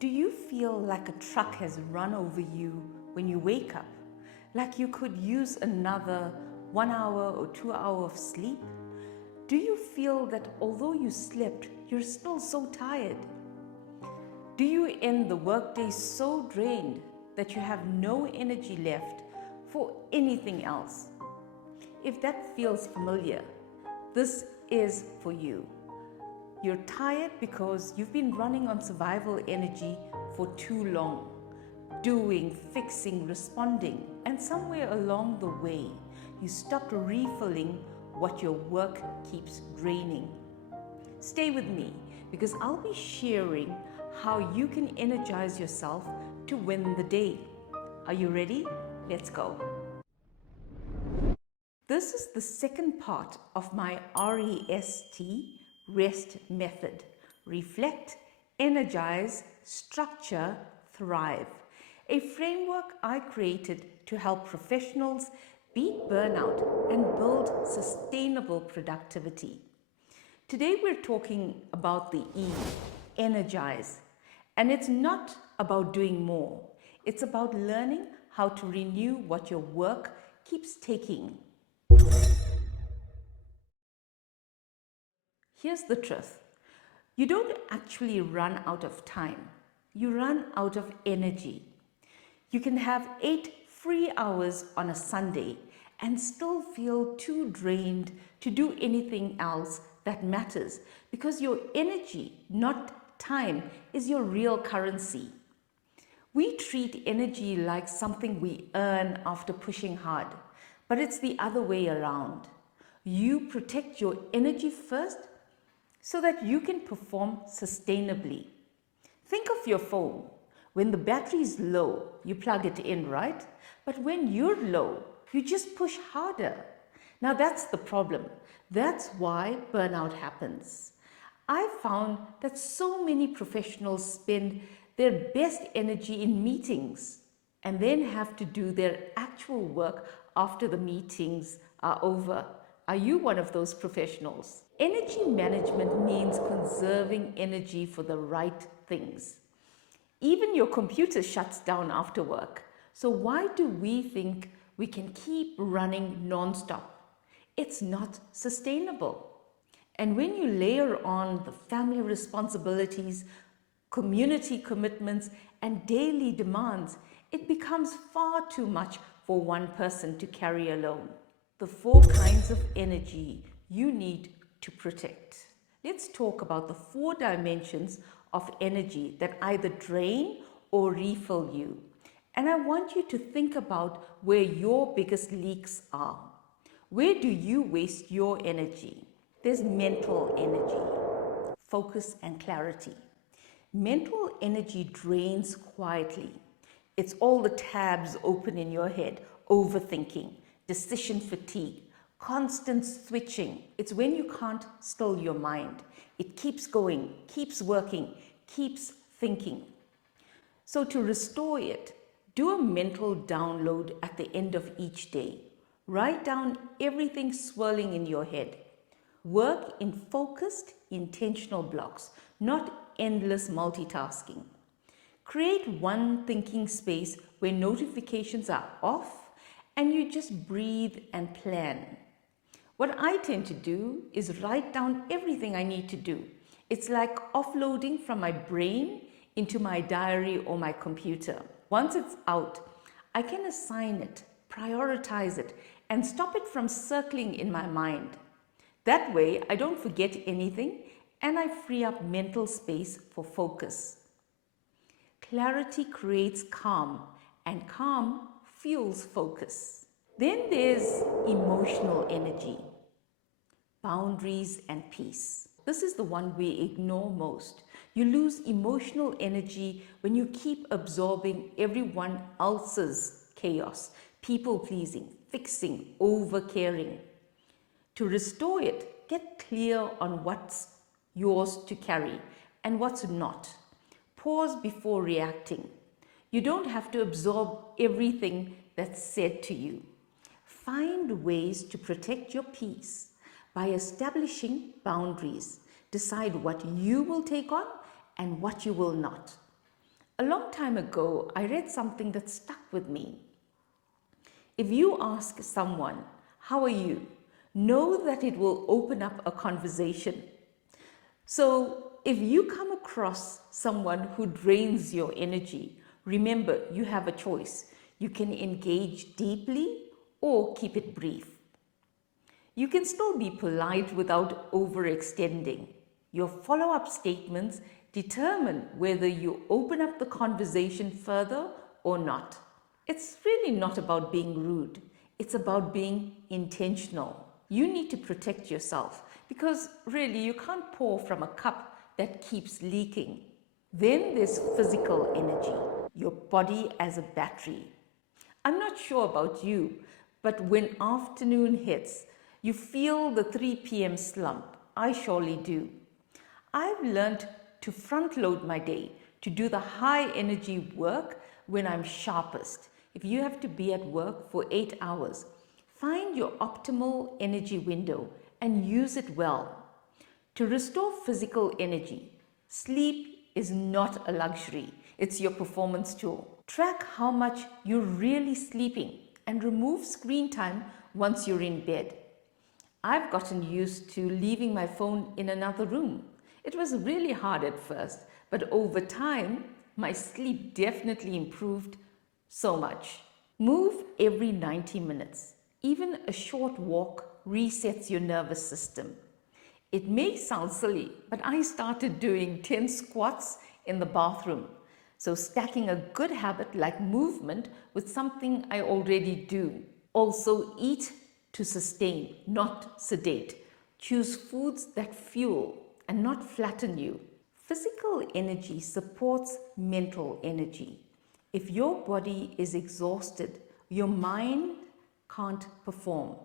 Do you feel like a truck has run over you when you wake up? Like you could use another 1 hour or 2 hours of sleep? Do you feel that although you slept, you're still so tired? Do you end the workday so drained that you have no energy left for anything else? If that feels familiar, this is for you. You're tired because you've been running on survival energy for too long, doing, fixing, responding, and somewhere along the way, you stopped refilling what your work keeps draining. Stay with me because I'll be sharing how you can energize yourself to win the day. Are you ready? Let's go. This is the second part of my REST method. Reflect, energize, structure, thrive. A framework I created to help professionals beat burnout and build sustainable productivity. Today we're talking about the E, energize. And it's not about doing more. It's about learning how to renew what your work keeps taking. Here's the truth. You don't actually run out of time. You run out of energy. You can have 8 free hours on a Sunday and still feel too drained to do anything else that matters because your energy, not time, is your real currency. We treat energy like something we earn after pushing hard, but it's the other way around. You protect your energy first so that you can perform sustainably. Think of your phone. When the battery is low, you plug it in, right? But when you're low, you just push harder. Now that's the problem. That's why burnout happens. I found that so many professionals spend their best energy in meetings and then have to do their actual work after the meetings are over. Are you one of those professionals? Energy management means conserving energy for the right things. Even your computer shuts down after work. So why do we think we can keep running non-stop? It's not sustainable. And when you layer on the family responsibilities, community commitments, and daily demands, it becomes far too much for one person to carry alone. The 4 kinds of energy you need to protect. Let's talk about the 4 dimensions of energy that either drain or refill you. And I want you to think about where your biggest leaks are. Where do you waste your energy? There's mental energy, focus and clarity. Mental energy drains quietly. It's all the tabs open in your head, overthinking, decision fatigue, constant switching. It's when you can't still your mind. It keeps going, keeps working, keeps thinking. So to restore it, do a mental download at the end of each day. Write down everything swirling in your head. Work in focused, intentional blocks, not endless multitasking. Create one thinking space where notifications are off and you just breathe and plan. What I tend to do is write down everything I need to do. It's like offloading from my brain into my diary or my computer. Once it's out, I can assign it, prioritize it, and stop it from circling in my mind. That way, I don't forget anything and I free up mental space for focus. Clarity creates calm, and calm fuels focus. Then there's emotional energy, boundaries and peace. This is the one we ignore most. You lose emotional energy when you keep absorbing everyone else's chaos, people pleasing, fixing, over caring. To restore it, get clear on what's yours to carry and what's not. Pause before reacting. You don't have to absorb everything that's said to you. Find ways to protect your peace by establishing boundaries. Decide what you will take on and what you will not. A long time ago, I read something that stuck with me. If you ask someone, "How are you?" know that it will open up a conversation. So, if you come across someone who drains your energy, remember you have a choice. You can engage deeply or keep it brief. You can still be polite without overextending. Your follow up statements determine whether you open up the conversation further or not. It's really not about being rude, it's about being intentional. You need to protect yourself because really you can't pour from a cup that keeps leaking. Then there's physical energy, your body as a battery. I'm not sure about you, but when afternoon hits, you feel the 3 p.m. slump. I surely do. I've learned to front load my day, to do the high energy work when I'm sharpest. If you have to be at work for 8 hours, find your optimal energy window and use it well. To restore physical energy, sleep is not a luxury, it's your performance tool. Track how much you're really sleeping and remove screen time once you're in bed. I've gotten used to leaving my phone in another room. It was really hard at first, but over time, my sleep definitely improved so much. Move every 90 minutes. Even a short walk resets your nervous system. It may sound silly, but I started doing 10 squats in the bathroom. So, stacking a good habit like movement with something I already do. Also, eat to sustain, not sedate. Choose foods that fuel and not flatten you. Physical energy supports mental energy. If your body is exhausted, your mind can't perform.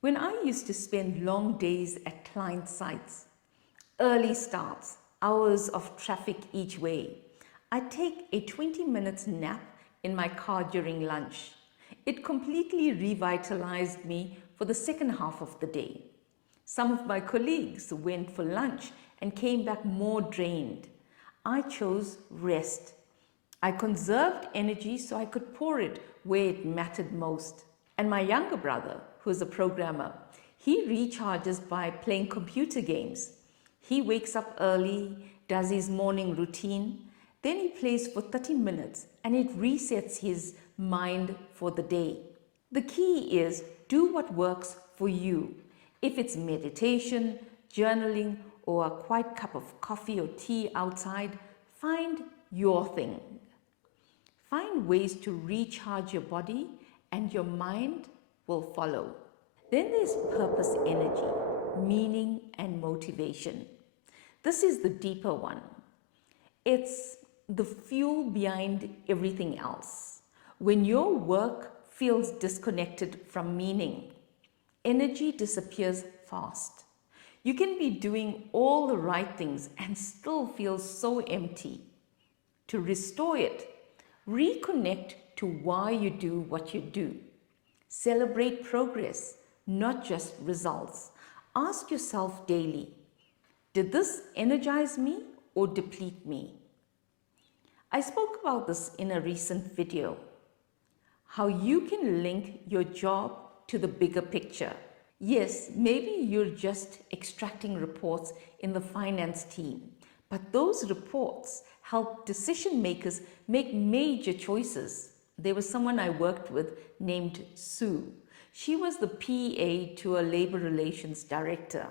When I used to spend long days at client sites, early starts, hours of traffic each way, I'd take a 20 minutes nap in my car during lunch. It completely revitalized me for the second half of the day. Some of my colleagues went for lunch and came back more drained. I chose rest. I conserved energy so I could pour it where it mattered most. And my younger brother, who's a programmer, he recharges by playing computer games. He wakes up early, does his morning routine, then he plays for 30 minutes and it resets his mind for the day. The key is do what works for you. If it's meditation, journaling, or a quiet cup of coffee or tea outside, find your thing. Find ways to recharge your body and your mind will follow. Then there's purpose energy, meaning and motivation. This is the deeper one. It's the fuel behind everything else. When your work feels disconnected from meaning, energy disappears fast. You can be doing all the right things and still feel so empty. To restore it, reconnect to why you do what you do. Celebrate progress, not just results. Ask yourself daily, did this energize me or deplete me? I spoke about this in a recent video, how you can link your job to the bigger picture. Yes, maybe you're just extracting reports in the finance team, but those reports help decision makers make major choices. There was someone I worked with named Sue. She was the PA to a labor relations director.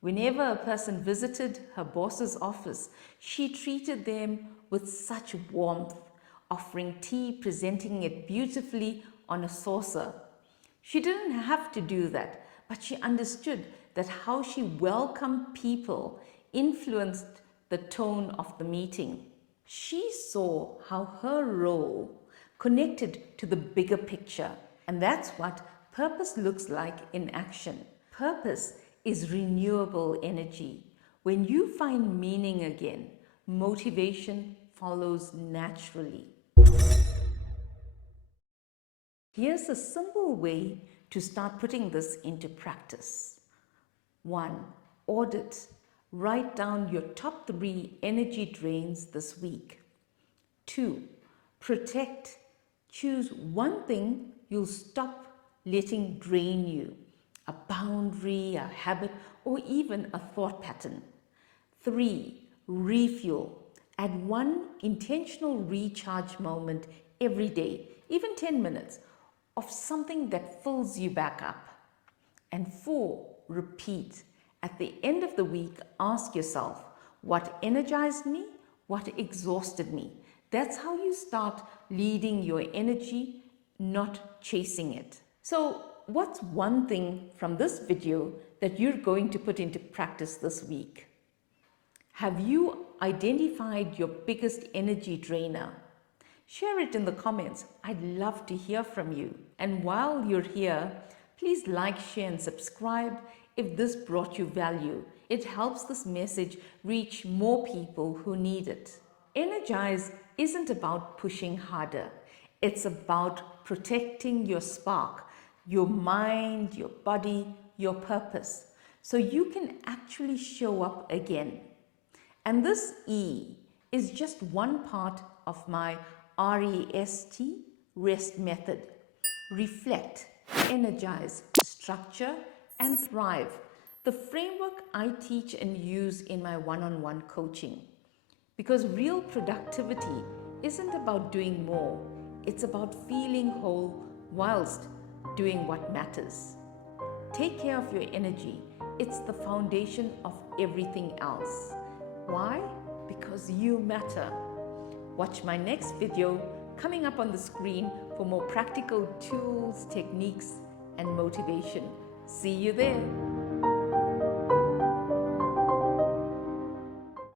Whenever a person visited her boss's office, she treated them with such warmth, offering tea, presenting it beautifully on a saucer. She didn't have to do that, but she understood that how she welcomed people influenced the tone of the meeting. She saw how her role connected to the bigger picture, and that's what purpose looks like in action. Purpose is renewable energy. When you find meaning again, motivation follows naturally. Here's a simple way to start putting this into practice. 1. Audit. Write down your top 3 energy drains this week. 2, protect. Choose one thing you'll stop letting drain you, a boundary, a habit, or even a thought pattern. 3, refuel. Add one intentional recharge moment every day, even 10 minutes, of something that fills you back up. And 4, repeat. At the end of the week, ask yourself, what energized me? What exhausted me? That's how you start leading your energy, not chasing it. So, what's one thing from this video that you're going to put into practice this week? Have you identified your biggest energy drainer? Share it in the comments. I'd love to hear from you. And while you're here, please like, share, and subscribe if this brought you value. It helps this message reach more people who need it. Energize isn't about pushing harder. It's about protecting your spark, your mind, your body, your purpose, so you can actually show up again. And this E is just one part of my REST, rest method. Reflect, energize, structure, and thrive. The framework I teach and use in my one-on-one coaching. Because real productivity isn't about doing more, it's about feeling whole whilst doing what matters. Take care of your energy. It's the foundation of everything else. Why? Because you matter. Watch my next video coming up on the screen for more practical tools, techniques, and motivation. See you there.